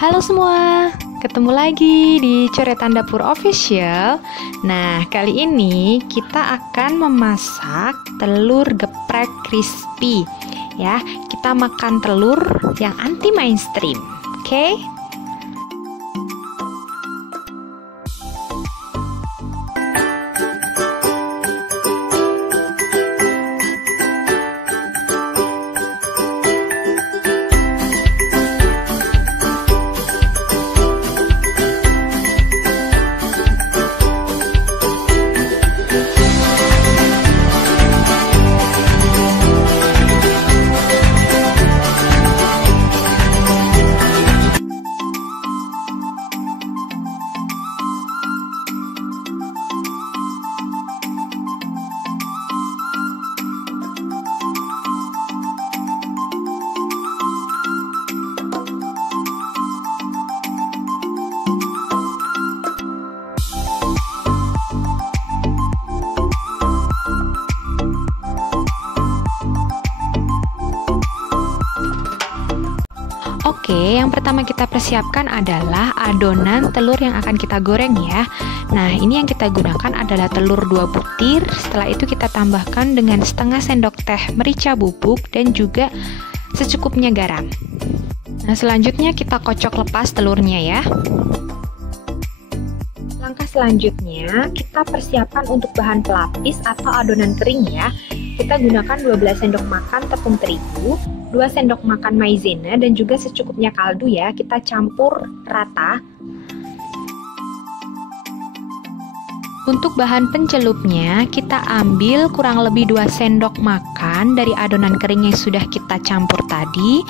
Halo semua, ketemu lagi di Coretan Dapur Official. Nah, kali ini kita akan memasak telur geprek crispy. Ya, kita makan telur yang anti mainstream. Oke? Oke, yang pertama kita persiapkan adalah adonan telur yang akan kita goreng ya. Nah, ini yang kita gunakan adalah telur 2 butir. Setelah itu kita tambahkan dengan setengah sendok teh merica bubuk dan juga secukupnya garam. Nah, selanjutnya kita kocok lepas telurnya ya. Langkah selanjutnya, kita persiapkan untuk bahan pelapis atau adonan kering ya. Kita gunakan 12 sendok makan tepung terigu, 2 sendok makan maizena, dan juga secukupnya kaldu ya. Kita campur rata. Untuk bahan pencelupnya, kita ambil kurang lebih 2 sendok makan dari adonan kering yang sudah kita campur tadi.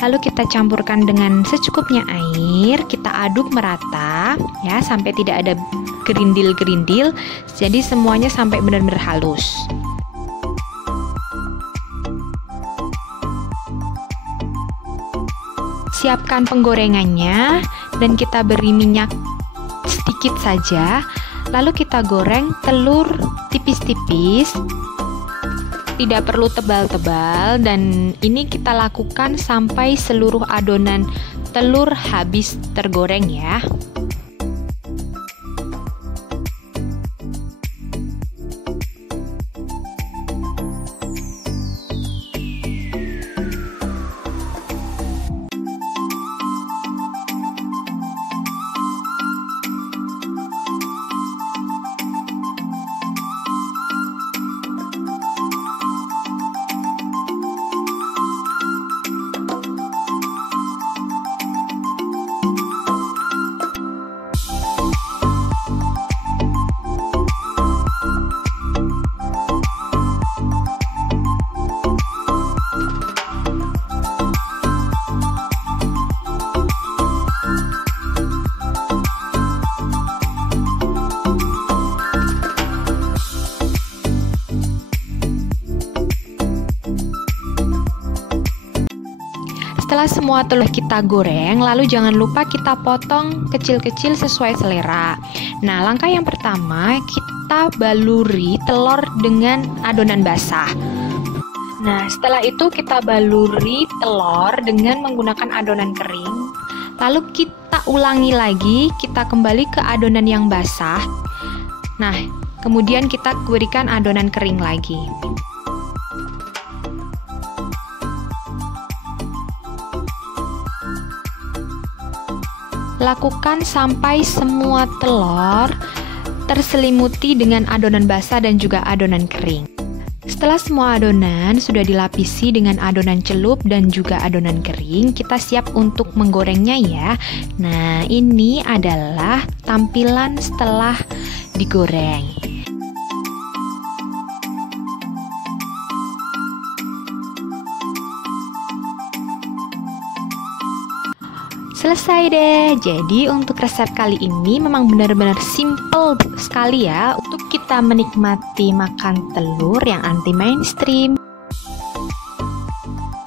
Lalu kita campurkan dengan secukupnya air, kita aduk merata ya sampai tidak ada gerindil-gerindil. Jadi semuanya sampai benar-benar halus. Siapkan penggorengannya dan kita beri minyak sedikit saja. Lalu kita goreng telur tipis-tipis. Tidak perlu tebal-tebal dan ini kita lakukan sampai seluruh adonan telur habis tergoreng ya. Setelah semua telur kita goreng, lalu jangan lupa kita potong kecil-kecil sesuai selera. Nah, langkah yang pertama kita baluri telur dengan adonan basah. Nah, setelah itu kita baluri telur dengan menggunakan adonan kering. Lalu kita ulangi lagi, kita kembali ke adonan yang basah. Nah, kemudian kita berikan adonan kering lagi. Lakukan sampai semua telur terselimuti dengan adonan basah dan juga adonan kering. Setelah semua adonan sudah dilapisi dengan adonan celup dan juga adonan kering, kita siap untuk menggorengnya ya. Nah, ini adalah tampilan setelah digoreng. Selesai deh. Jadi untuk resep kali ini memang benar-benar simple sekali ya untuk kita menikmati makan telur yang anti mainstream.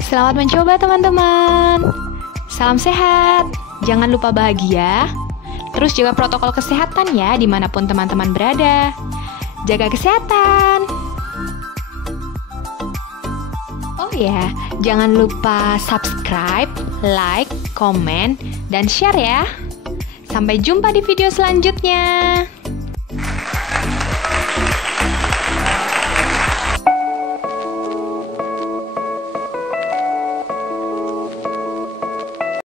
Selamat mencoba teman-teman. Salam sehat. Jangan lupa bahagia. Terus jaga protokol kesehatan ya dimanapun teman-teman berada. Jaga kesehatan. Oh ya, jangan lupa subscribe, like, komen, dan share ya. Sampai jumpa di video selanjutnya.